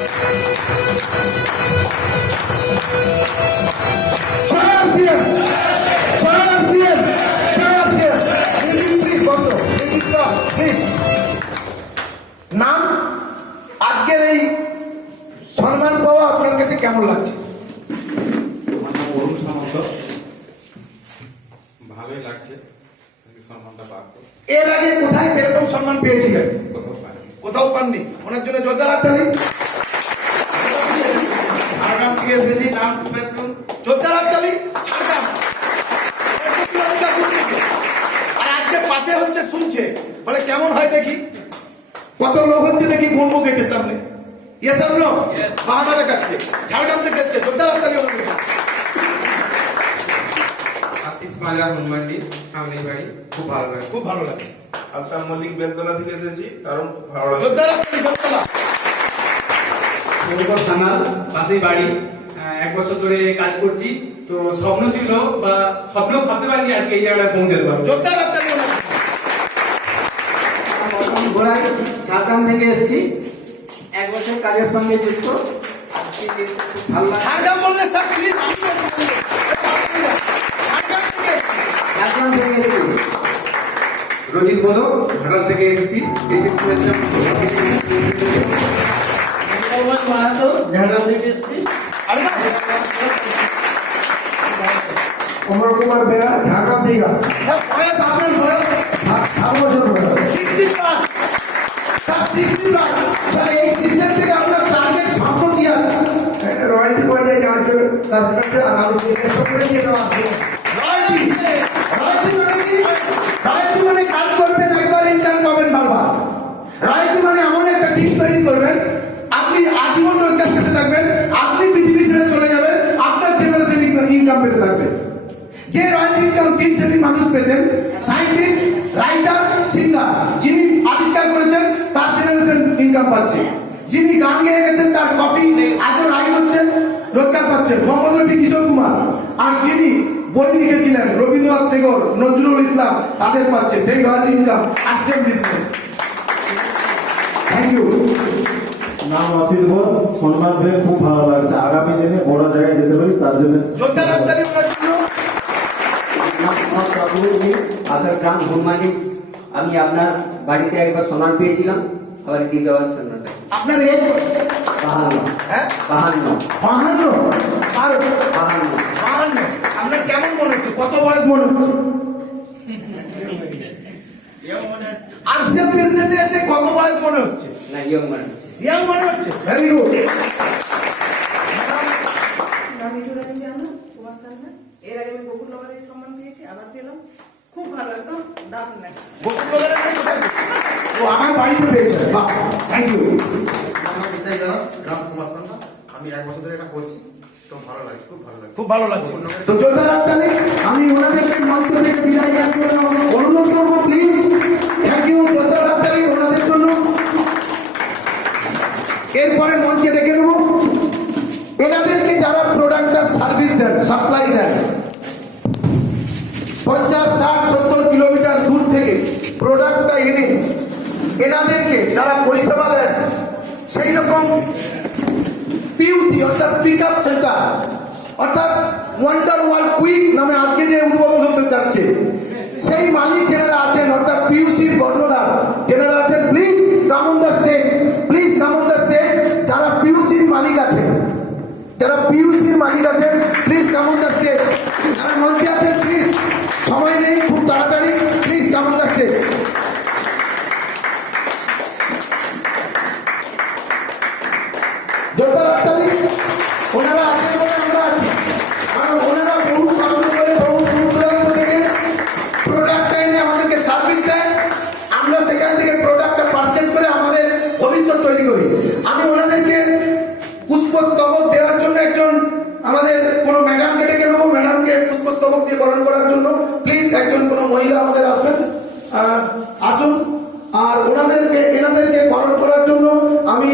নাম আজকের এই সম্মান পাওয়া আপনার কাছে কেমন লাগছে? অরুণ সামন্ত, ভালোই লাগছে সম্মানটা পাবো। এর আগে কোথায় এরকম সম্মান পেয়েছিলেন? কোথাও পাইনি। কোথাও পাননি। ওনার জন্য জোরদার হাততালি। ঝাড়গ্রাম থেকে এসেছি, নাম জোরদার হাততালি। ঝাড়গ্রাম আর আজকে পাশে হচ্ছে শুনছে, বলে কেমন হয় দেখি, কত লোক হচ্ছে দেখি গুনবো গেটের সামনে। ইয়ে সব লোক বাহানা দেখাচ্ছে, ঝাড়গ্রাম থেকে এসছে, জোরদার হাততালি। আশিস মালা হনুমানজি, সামনে বাড়ি, খুব ভালো লাগে। খুব ভালো লাগে। আলতাফ মল্লিক বেলতলা থেকে এসেছি, কারণ ভালো লাগে। জোরদার হাততালি। বেলতলা সানাল, পাশেই বাড়ি। 1 বছর ধরে কাজ করছি, তো স্বপ্ন ছিল বা স্বপ্ন ভাবতে পারিনি আজকে এই জায়গায় পৌঁছাতে পারবো। জোরদার হাততালি। ঘোড়ায় ঝাড়গ্রাম থেকে এসেছি, 1 বছর কাজের সঙ্গে যুক্ত। ভালো লাগে। ঝাড়গ্রাম বললে স্যার প্লিজ। ঝাড়গ্রাম থেকে এসেছি। রোজিত বদক, ঘাটাল থেকে এসেছি। ঝাড়গ্রাম থেকে এসেছি। অমর কুমার বেরা, ঝাড়গ্রাম থেকে আসছে। স্যার বয়স আপনার বয়স 7 বছর বয়স। 60 প্লাস। Sir 60 plus. স্যার এই সিস্টেম থেকে আপনার টার্গেট সম্পত্তি আছে। রয়্যালটি পর্যায়ে যাওয়ার জন্য তার কাছে আগামী দিনে সকলে নিয়ে নেওয়া আছে। রয়্যালটি মানে কি? রয়্যালটি মানে কাজ করবেন একবার, ইনকাম পাবেন বারবার। রয়্যালটি মানে এমন একটা টিম তৈরি করবেন, আপনি আজীবন রোজগার করতে থাকবেন, আপনি পৃথিবী ছেড়ে চলে যাবেন, আপনার জেনারেশন ইনকাম পেতে থাকবে। যে রয়্যালটি ইনকাম 3 শ্রেণীর মানুষ পেতেন, সায়েন্টিস্ট, রাইটার, সিঙ্গার। যিনি আবিষ্কার করেছেন তার জেনারেশন ইনকাম পাচ্ছে, যিনি গান গেয়ে গেছেন তার কপি আজও রাইট হচ্ছে, রোজগার পাচ্ছেন, মোহাম্মদ রবি, কিশোর কুমার। আর যিনি বই লিখেছিলেন রবীন্দ্রনাথ ঠাকুর, নজরুল ইসলাম, তাদের পাচ্ছে সেই রয়্যালটি ইনকাম। আসছেন বিজনেস। Thank you. নাম আশীর্বাদ, সম্মান পেয়ে খুব ভালো লাগছে। আগামী দিনে বড় জায়গায় যেতে পারি তার জন্য যোদ্ধা রাজধানী ওনার জন্য। আসার গ্রাম হনুমানি। আমি আপনার বাড়িতে একবার সম্মান পেয়েছিলাম, আবার দ্বিতীয়বার সম্মানটা। আপনার এজ 52। হ্যাঁ 52। 52 আর 52। 52। আপনার কেমন মনে হচ্ছে? কত বয়স মনে হচ্ছে? আর সে বিজনেসে এসে কত বয়স মনে হচ্ছে? না, ইয়ং মানুষ। ইয়াং মনে হচ্ছে। Very good. এর আগে আমি বকুলনগরে সম্মান পেয়েছি, আবার পেলাম। খুব ভালো, একদম দারুণ লাগছে। ও আমার বাড়িতে পেয়েছে। বাহ, থ্যাংক ইউ। আমি 1 বছর ধরে এটা করছি, তো ভালো লাগে, খুব ভালো লাগে। খুব ভালো লাগছে। তো যোদ্ধা রাজধানী, আমি ওনাদেরকে মঞ্চ থেকে বিদায় দেওয়ার জন্য অনুরোধ করবো, প্লিজ। থ্যাংক ইউ যোদ্ধা রাজধানী, ওনাদের জন্য। এরপরে মঞ্চে ডেকে নেব এনাদেরকে যারা প্রোডাক্টটা সার্ভিস দেন, সাপ্লাই দেন। 50, 60, 70 কিলোমিটার দূর থেকে প্রোডাক্টটা এনে এনাদেরকে যারা পরিষেবা দেন, সেই রকম পিউসি অর্থাৎ পিক আপ সেন্টার অর্থাৎ ওয়ান্ডার ওয়ার্ল্ড কুইক নামে আজকে যে উদ্বোধন হতে যাচ্ছে, সেই মালিক যারা আছেন অর্থাৎ পিউসির কর্ণধার যারা আছেন, please come on the stage, please come on the stage. যারা পিউসির মালিক আছেন, যারা পিউসির মালিক আছেন, please come on the stage. যারা মঞ্চে আছেন, প্লিজ, সময় নেই, খুব তাড়াতাড়ি, please come on the stage. যোদ্ধা রাজধানী, ওনারা আছেন বলে আমরা আছি, কারণ ওনারা বহু কষ্ট করে বহু দূর দূরান্ত থেকে প্রোডাক্টটা এনে আমাদেরকে সার্ভিস দেয়, আমরা সেখান থেকে প্রোডাক্টটা পারচেজ করে আমাদের ভবিষ্যৎ তৈরি করি। আমি ওনাদেরকে পুষ্পস্তবক দেওয়ার জন্য একজন আমাদের কোনো ম্যাডামকে ডেকে নেবো, ম্যাডামকে পুষ্পস্তবক দিয়ে বরণ করার জন্য প্লিজ একজন কোনো মহিলা আমাদের আসবেন, আসুন। আর ওনাদেরকে এনাদেরকে বরণ করার জন্য আমি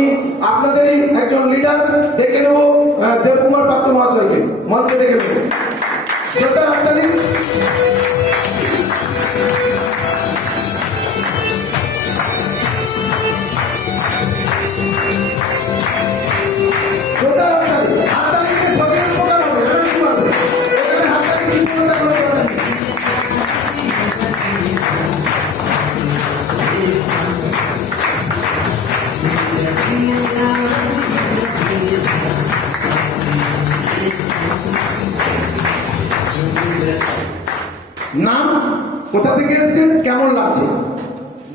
আপনাদেরই একজন লিডার ডেকে নেবো, দেবকুমার পাত্র মহাশয়কে মঞ্চে ডেকে নেবো। যোদ্ধা রাজধানী, নাম, কোথা থেকে এসেছেন, কেমন লাগছে?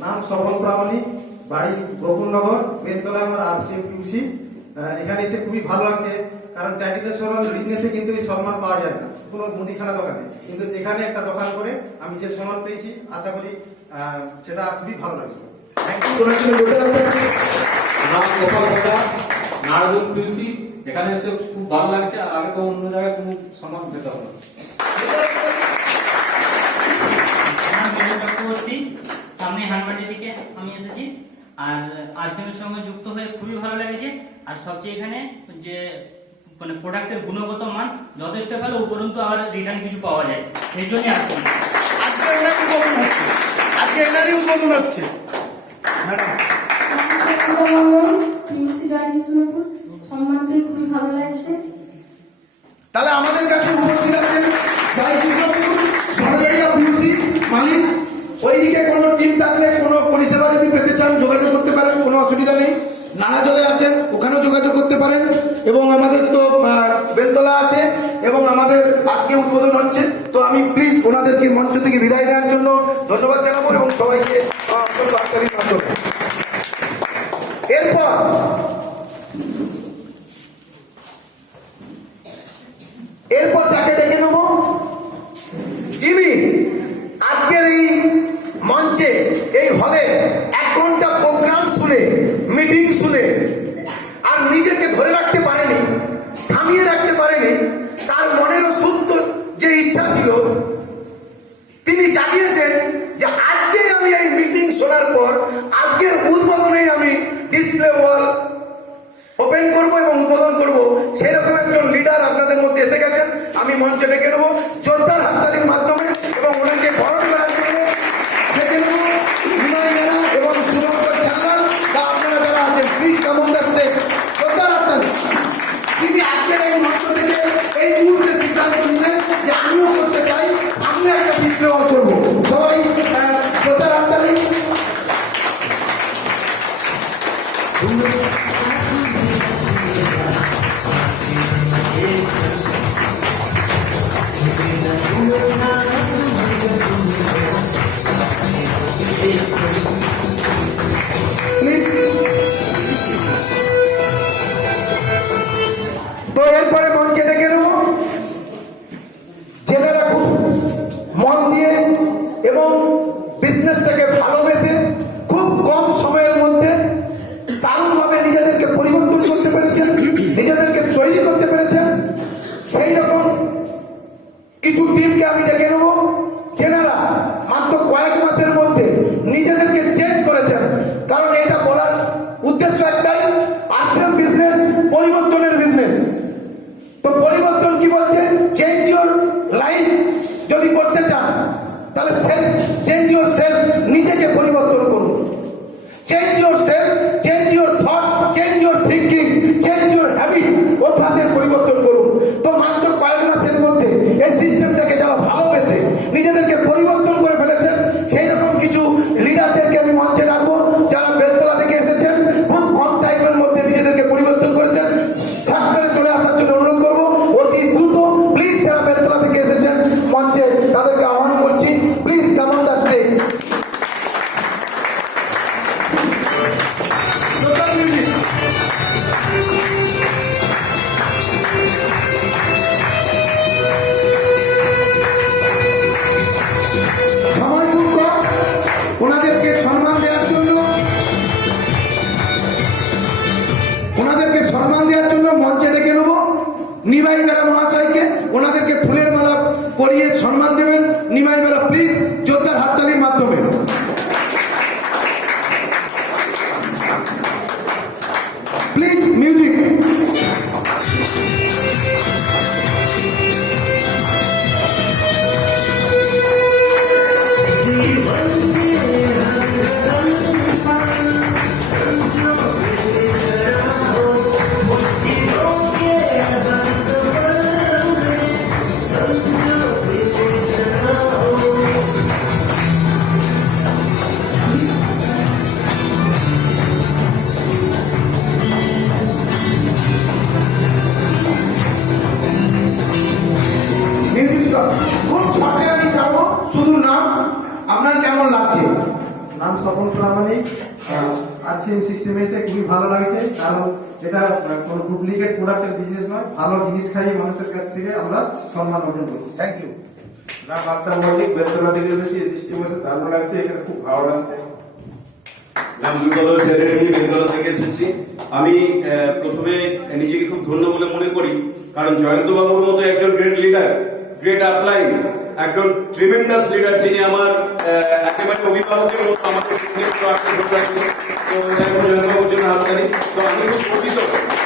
নাম স্বপন প্রামাণিক, বাড়ি বকুলনগর, বেলতলা, আমার RCMPC। এখানে এসে খুবই ভালো লাগছে, কারণ ট্র্যাডিশনাল বিজনেসে কিন্তু এই সম্মান পাওয়া যায় না কোনো মুদিখানা দোকানে, কিন্তু এখানে একটা দোকান করে আমি যে সম্মান পেয়েছি আশা করি সেটা খুবই ভালো লাগছে। তোরা কি বলতে পারবেন? নাম গোপাল ঘোটা, নারায়ণ পিউসি। এখানে এসে খুব ভালো লাগছে, আগে তো অন্য জায়গায় কোনো সম্মান পেতাম না। চক্রবর্তী, সামনে হানবাটি থেকে আমি এসেছি। আর আরসিএমের সঙ্গে যুক্ত হয়ে খুবই ভালো লেগেছে। আর সবচেয়ে এখানে যে মানে প্রোডাক্টের গুণগত মান যথেষ্ট ভালো, উপরন্তু আবার রিটার্ন কিছু পাওয়া যায়, সেই জন্যই আসছি। আজকে এনারই উদ্বোধন হচ্ছে, আজকে এনারই উদ্বোধন হচ্ছে। ম্যাডাম, সম্মান পেয়ে খুবই ভালো লাগছে। তাহলে আমাদের কাছে উপস্থিত আছেন জয় কৃষ্ণপুর সরকারিয়া পিউসি মালিক। ওইদিকে কোনো টিম থাকলে, কোনো পরিষেবা যদি পেতে চান যোগাযোগ করতে পারেন, কোনো অসুবিধা নেই। নানাজলে আছেন, ওখানেও যোগাযোগ করতে পারেন। এবং আমাদের তো বেলতলা আছে, এবং আমাদের আজকে উদ্বোধন হচ্ছে। তো আমি প্লিজ ওনাদেরকে মঞ্চ থেকে বিদায় নেওয়ার জন্য ধন্যবাদ জানাবো এবং সবাইকে হাততালির মাধ্যমে। এরপর যাকে ডেকে নেব, যিনি আজকের এই মঞ্চে, এই হলে 1 ঘন্টা প্রোগ্রাম শুনে, মিটিং শুনে আর নিজেকে ধরে রাখতে পারেনি, থামিয়ে রাখতে পারেনি। তার মনেরও সুপ্ত যে ইচ্ছা ছিল, তিনি জানিয়েছেন যে আজকে আমি এই মিটিং শোনার পর আজকের উদ্বোধনেই আমি ডিসপ্লে ওয়াল ওপেন করব এবং উদ্বোধন করব। সেই রকম একজন লিডার আপনাদের মধ্যে এসে গেছেন। আমি মঞ্চে ডেকে নেব জোরদার হাততালির মাধ্যমে, এবং ওনাকে বরণ করার জন্য ডেকে নেব বিনয় মেহরা এবং শুভঙ্কর সান্যাল, বা আপনারা যারা আছেন প্লিজ কেমন দেখতে জোরদার হাততালি। তিনি আজকের এই মঞ্চ থেকে এই মুহূর্তে সিদ্ধান্ত নিলেন যে আমিও করতে চাই, আমিও একটা ডিসপ্লে ওয়াল করবো। সবাই জোরদার হাততালি। তো এরপরে মঞ্চে ডেকে নেব জেলেরা খুব মন দিয়ে এবং বিজনেসটাকে ভালোবেসে খুব কম সময়ের মধ্যে দারুণভাবে নিজেদেরকে পরিবর্তন করতে পেরেছেন, নিজেদেরকে তৈরি করতে পেরেছেন। সেই রকম কিছু টিমকে আমি ডেকে নেব, জেনারা মাত্র কয়েক মাসের মধ্যে নিজেদেরকে চেঞ্জ করেছেন। কারণ এটা বলার উদ্দেশ্য একটাই, আরসিএম বিজনেস পরিবর্তনের বিজনেস। তো পরিবর্তন কি বলছে? Change your life. যদি করতে চান তাহলে সেলফ চেঞ্জ ইউর সেলফ, নিজেকে পরিবর্তন করুন। Change your self, change your thought, change your thinking, change your habit, অভ্যাসের পরিবর্তন করুন। তো মাত্র কয়েক মাসের মধ্যে এই সিস্টেমটাকে যারা ভালোবেসে নিজেদেরকে পরিবর্তন করে ফেলেছেন, সেই রকম কিছু লিডারদেরকে আমি মঞ্চে রাখবো, যারা বেলতলা থেকে এসেছেন, খুব কম টাইমের মধ্যে নিজেদেরকে পরিবর্তন করেছেন। সাত করে চলে আসার জন্য অনুরোধ করবো অতি দ্রুত। প্লিজ যারা বেলতলা থেকে এসেছেন মঞ্চে, তাদেরকে আহ্বান করছি, please come on the stage. সময় খুব কম, ওনাদেরকে সম্মান দেওয়ার জন্য মঞ্চে ডেকে নেব নিমাই বেরা মহাশয়কে। ওনাদেরকে ফুলের মালা পরিয়ে সম্মান দেবেন। নিমাই বেরা প্লিজ জোরদার হাততালির মাধ্যমে। Please music. আরসিএম সিস্টেমে এসে খুবই ভালো লাগছে, কারণ এটা কোনো ডুপ্লিকেট প্রোডাক্টের বিজনেস নয়, ভালো জিনিস খাইয়ে মানুষের কাছ থেকে আমরা সম্মান অর্জন করছি। Thank you. না বাচ্চা মল্লিক বেতলা থেকে এসেছি, এই সিস্টেমে দারুণ লাগছে, এখানে খুব ভালো লাগছে। নাম দুর্গদল ছেড়ে নিয়ে বেঙ্গল থেকে এসেছি। আমি প্রথমে নিজেকে খুব ধন্য বলে মনে করি, কারণ জয়ন্ত বাবুর মতো একজন গ্রেট লিডার, গ্রেট আপলাইন, একজন ট্রিমেন্ডাস লিডার, যিনি আমার একেবারে অভিভাবকের মতো আমাকে জয়ন্তবাবুর জন্য হাততালি। তো আমি খুব গর্বিত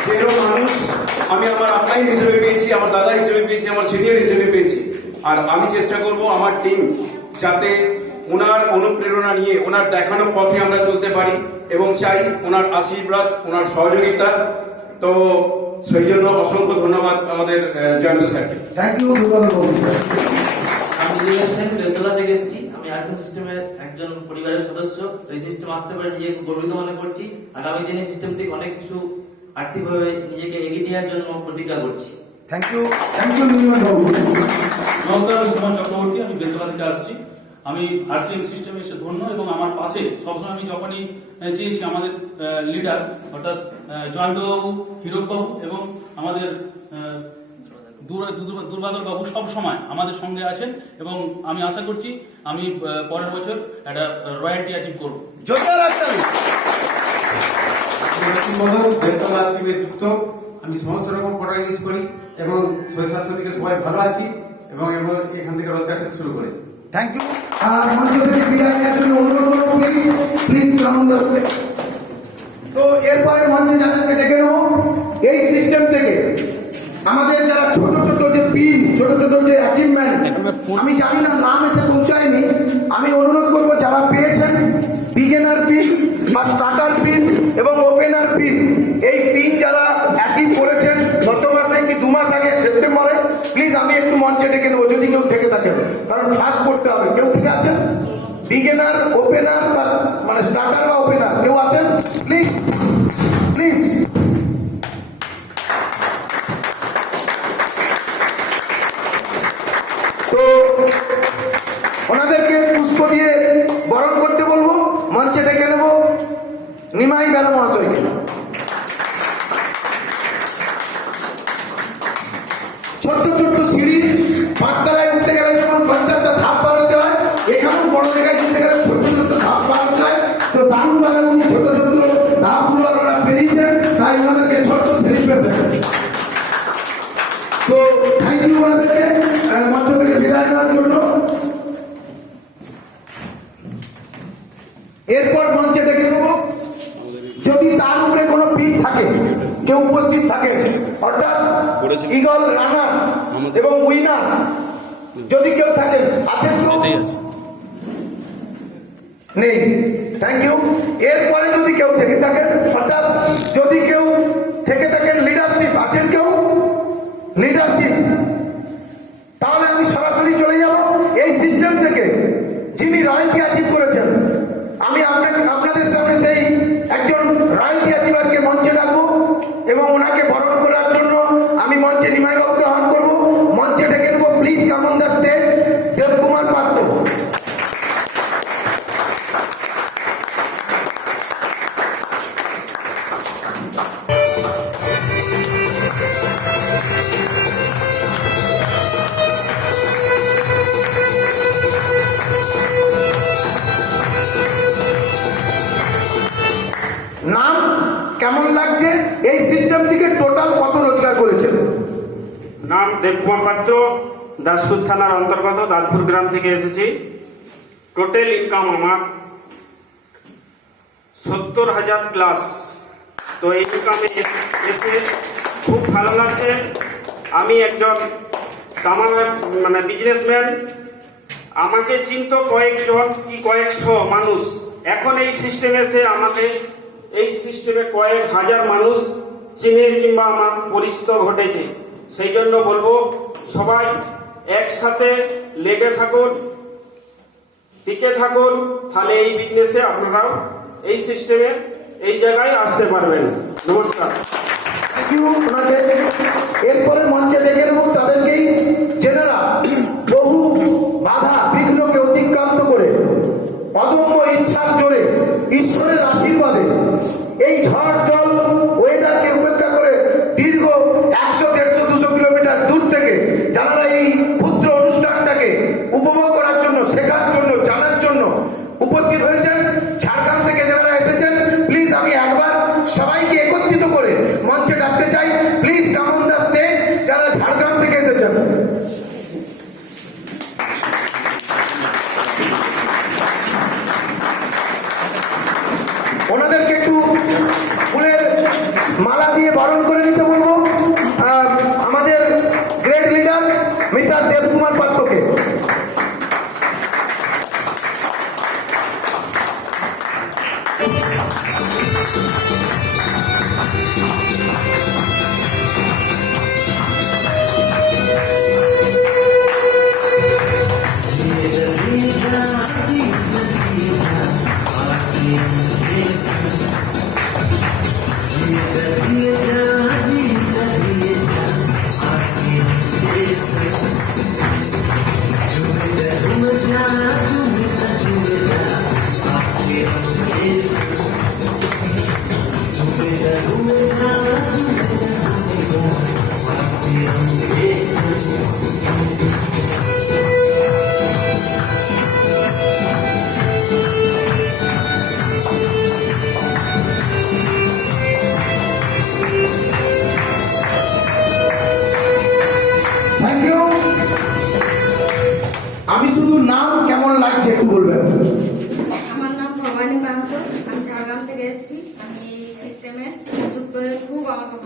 যে এরকম মানুষ আমি আমার আপলাইন হিসেবে পেয়েছি, আমার দাদা হিসেবে পেয়েছি, আমার সিনিয়র হিসেবে পেয়েছি। আর আমি চেষ্টা করব আমার টিম যাতে ওনার অনুপ্রেরণা নিয়ে ওনার দেখানো পথে আমরা চলতে পারি, এবং চাই ওনার আশীর্বাদ, ওনার সহযোগিতা। তো সেই জন্য অসংখ্য ধন্যবাদ আমাদের জয়ন্ত স্যারকে। Thank you Durgababu. আমি নীলেশ সেন বেলতলা থেকে এসেছি। আমি আরসিএম সিস্টেমের একজন পরিবারের সদস্য। এই সিস্টেম আসতে পারে নিজেকে গর্বিত মনে করছি। আগামী দিনে সিস্টেম থেকে অনেক কিছু আর্থিকভাবে নিজেকে এগিয়ে নেওয়ার জন্য প্রতিজ্ঞা করছি। থ্যাংক ইউ নীলিমা বাবু। নমস্কার, আমি সুমন চক্রবর্তী, আমি বেলতলা থেকে আসছি। আমি আরসিএম সিস্টেমে এসে ধন্য, এবং আমার পাশে সবসময় আমি যখনই চেয়েছি আমাদের লিডার অর্থাৎ জয়ন্তবাবু, হীরকবাবু এবং আমাদের দুর্বাদল বাবু সব সময় আমাদের সঙ্গে আছেন, এবং আমি আশা করছি আমি পরের বছর একটা রয়্যালটি অ্যাচিভ করবো। বেতলা টিমে যুক্ত, আমি সমস্ত রকম প্রোডাক্ট ইউজ করি এবং শরীর স্বাস্থ্য থেকে সবাই ভালো আছি, এবং এখান থেকে রোজগার করতে শুরু করেছি। Thank you. আর মঞ্চ থেকে বিদায় নেওয়ার জন্য অনুরোধ করবো, প্লিজ আনন্দ। তো এরপরে মঞ্চে যাদেরকে ডেকে নেবো, এই সিস্টেম থেকে আমাদের যারা ছোট ছোট যে পিন, ছোট ছোট যে অ্যাচিভমেন্ট, আমি জানি না নাম এসে পৌঁছায়নি, আমি অনুরোধ করবো যারা পেয়েছেন বিগিনার পিন বা স্টার্টার পিন এবং ওপেনার পিন, এই পিন যারা অ্যাচিভ করেছেন গত মাসে কি 2 মাস আগে সেপ্টেম্বরে, প্লিজ আমি একটু মঞ্চে ডেকে নেবো যদি কেউ থেকে থাকেন, কারণ ফার্স্ট করতে হবে। কেউ থেকে আছেন বিগিনার, ওপেনার, মানে স্টার্টার বা ওপেনার কেউ আছেন? Please please. তো ওনাদেরকে পুষ্প দিয়ে বরণ করতে বলবো, মঞ্চে ডেকে নেবো নিমাই বেলা মহাশয়কে। ছোট্ট ছোট্ট সিঁড়ি, 5 তলায় উঠতে গেলে যেমন 50টা ধাপ পার হতে হয়, এখানেও বড় জায়গায় উঠতে গেলে ছোট্ট ছোট্ট ধাপ পার হতে হয়। তো দারুণ ভাবে উনি ছোট ছোট ধাপগুলো ওরা পেরিয়েছেন, তাই ওনাদেরকে ছোট্ট সিঁড়ি পেয়েছেন। তো থ্যাংক ইউ ওনাদেরকে মঞ্চ থেকে বিদায় নেওয়ার জন্য। এরপর মঞ্চে ডেকে নেবো, যদি তার উপরে কোনো পিন থাকে, কেউ উপস্থিত থাকে, অর্থাৎ ইগল, রানার এবং উইনার যদি কেউ থাকেন, আছেন তো? নেই। Thank you. এরপরে যদি কেউ থেকে থাকেন, অর্থাৎ যদি কেউ থেকে থাকেন লিডারশিপ, আছেন কেউ লিডারশিপ, তাহলে আমি সরাসরি চলে যাব এই সিস্টেম থেকে যিনি রয়্যালটি অ্যাচিভ করেছেন। আমি আপনাদের সামনে সেই একজন রয়্যালটি অ্যাচিভারকে মঞ্চে ডাকবো, এবং ওনাকে বরণ করার জন্য আমি মঞ্চে নিমাই বাবুকে আহ্বান করবো। মঞ্চে ডেকে নেবো, please come on the stage, Debkumar Patra. নাম কেমন লাগছে? এই সিস্টেম থেকে টোটাল কত রোজগার করেছেন? নাম দেবকুমার পাত্র, দাসপুর থানার অন্তর্গত দাসপুর গ্রাম থেকে এসেছি। টোটাল ইনকাম আমার 70,000 প্লাস। তো এই ইনকামে এসে খুব ভালো লাগছে। আমি একজন মানে বিজনেসম্যান, আমাকে চিনত কয়েকজন কি কয়েকশো মানুষ, এখন এই সিস্টেমে এসে আমাকে এই সিস্টেমে কয়েক হাজার মানুষ চিনে কিংবা আমার পরিচিত ঘটেছে। সেই জন্য বলবো সবাই একসাথে লেগে থাকুন, টিকে থাকুন, তাহলে এই বিজনেসে আপনারাও এই সিস্টেমে এই জায়গায় আসতে পারবেন। নমস্কার। এরপরে মঞ্চে ডেকে নেব তাদেরকেই, যেনারা বহু বাধা বিঘ্নকে অতিক্রান্ত করে অদম্য ইচ্ছার জোরে ঈশ্বরের আশীর্বাদে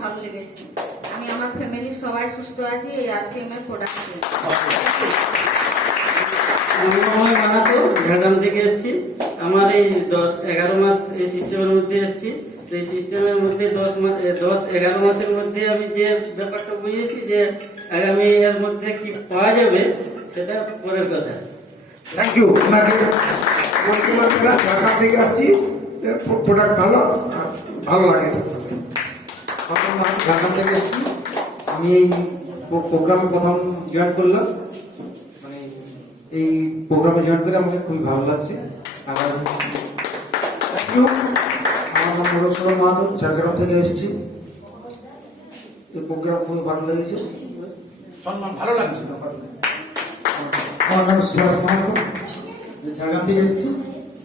ভালো লেগেছে। আমি আমার ফ্যামিলির সবাই সুস্থ আছি এই RCM এর প্রোডাক্ট দিয়ে। মনোময় মাহাতো ঝাড়গ্রাম থেকে এসেছি। আমার এই 10-11 মাস এই সিস্টেমের মধ্যে এসেছি। এই সিস্টেমের মধ্যে 10-11 মাসের মধ্যে আমি যে ব্যাপারটা বুঝেছি যে আগামী এর মধ্যে কি পাওয়া যাবে সেটা পরের কথা। থ্যাংক ইউ ওনাকে ঢাকা থেকে আসছি প্রোডাক্ট ভালো লাগে। ঢাকা থেকে এসেছি। আমি এই প্রোগ্রামে প্রথম জয়েন করলাম, মানে এই প্রোগ্রামে জয়েন করে আমাকে খুবই ভালো লাগছে। আর থ্যাংক ইউ। আমার নাম মুরব্বর মাহাতো, ঝাড়গ্রাম থেকে এসেছি। এই প্রোগ্রাম খুবই ভালো লেগেছে। সম্মান ভালো লাগছে। আমার নাম সুভাষ মাহাতো, ঝাড়গ্রাম থেকে এসেছি।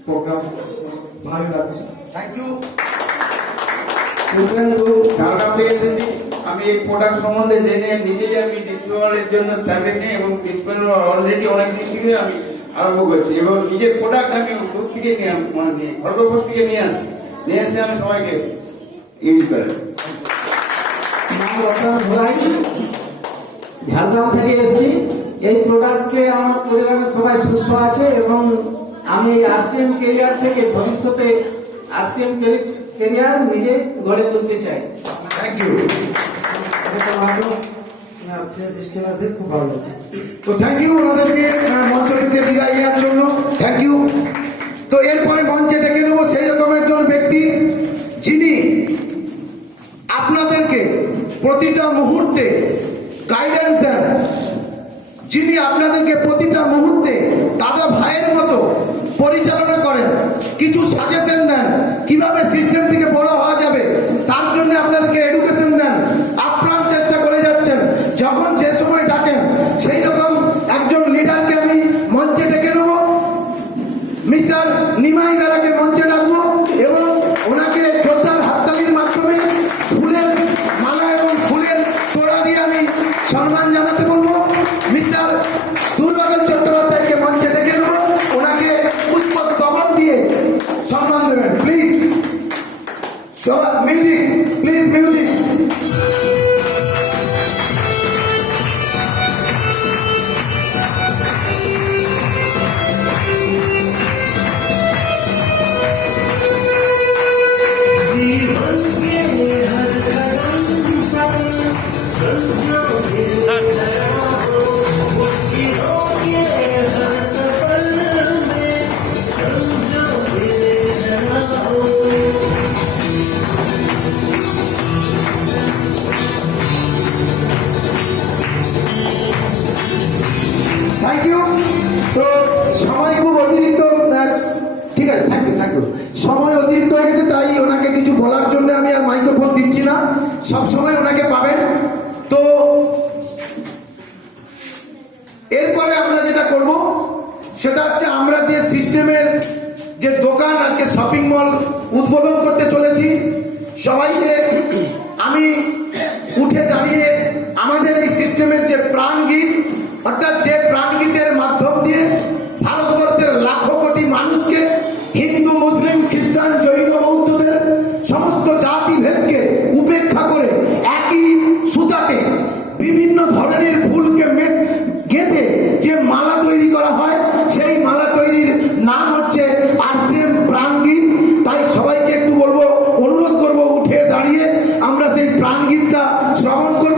প্রোগ্রাম ভালো লাগছে। Thank you. ঝাড়গ্রাম থেকে এসেছি। আমি এই প্রোডাক্ট সম্বন্ধে জেনে নিজেই আমি ডিসপ্লের জন্য ট্যাবলেট নিই এবং ডিসপ্লে অলরেডি অনেক দিন থেকে আমি আরম্ভ করছি এবং নিজের প্রোডাক্ট আমি দূর থেকে নিয়ে খড়গপুর থেকে নিয়ে এসে আমি সবাইকে ইউজ করি। ঝাড়গ্রাম থেকে এসেছি। এই প্রোডাক্টে আমার পরিবারের সবাই সুস্থ আছে এবং আমি RCM ক্যারিয়ার থেকে ভবিষ্যতে RCM ক্যারিয়ার নিজে গড়ে তুলতে চাই। Thank you. সিস্টেম আছে, খুব ভালো লাগছে। তো থ্যাংক ইউ ওনাদেরকে মঞ্চ থেকে বিদায় দেওয়ার জন্য। Thank you. তো এরপরে মঞ্চে ডেকে নেবো সেই রকম একজন ব্যক্তি যিনি আপনাদেরকে প্রতিটা মুহূর্তে গাইডেন্স দেন, যিনি আপনাদেরকে প্রতিটা মুহূর্তে দাদা ভাইয়ের মতো পরিচালনা করেন, কিছু সাজেশন দেন কিভাবে সিস্টেম থেকে বড় হওয়া যাবে, তার জন্য আপনাদেরকে এডুকেশন দেন, আপ্রাণ চেষ্টা করে যাচ্ছেন। যখন যে সময় ডাকেন সেই রকম একজন লিডারকে আমি মঞ্চে ডেকে নেব। মিস্টার নিমাই দাদাকে মঞ্চে ডাকবো এবং ওনাকে জোরদার হাততালির মাধ্যমে ফুলের মালা এবং ফুলের তোড়া দিয়ে আমি সম্মান জানাতে বলবো। মিস্টার দুর্গাদল চট্টোপাধ্যায়কে মঞ্চে ডেকে নেব, ওনাকে পুষ্প দমন দিয়ে সম্মান দেবেন। Please music, please music. Thank you. তো সময় খুব অতিরিক্ত, ঠিক আছে, থ্যাংক ইউ, থ্যাংক ইউ। সময় অতিরিক্ত হয়ে গেছে, তাই ওনাকে কিছু বলার জন্য আমি আর মাইক্রোফোন দিচ্ছি না, সবসময় ওনাকে পাবেন। তো এরপরে আমরা যেটা করব সেটা হচ্ছে আমরা যে সিস্টেমের যে দোকান আজকে শপিং মল উদ্বোধন করতে চলেছি, সবাইকে আমি উঠে দাঁড়িয়ে আমাদের এই সিস্টেমের যে প্রাণগীত, অর্থাৎ যে প্রাণগীতের মাধ্যম দিয়ে ভারতবর্ষের লাখো কোটি মানুষকে, হিন্দু মুসলিম খ্রিস্টান জৈন বৌদ্ধদের সমস্ত জাতিভেদকে উপেক্ষা করে একই সুতাতে বিভিন্ন ধরনের ফুলকে গেঁথে যে মালা তৈরি করা হয়, সেই মালা তৈরির নাম হচ্ছে RCM প্রাণগীত। তাই সবাইকে একটু বলবো, অনুরোধ করবো উঠে দাঁড়িয়ে আমরা সেই প্রাণগীতটা শ্রবণ করব।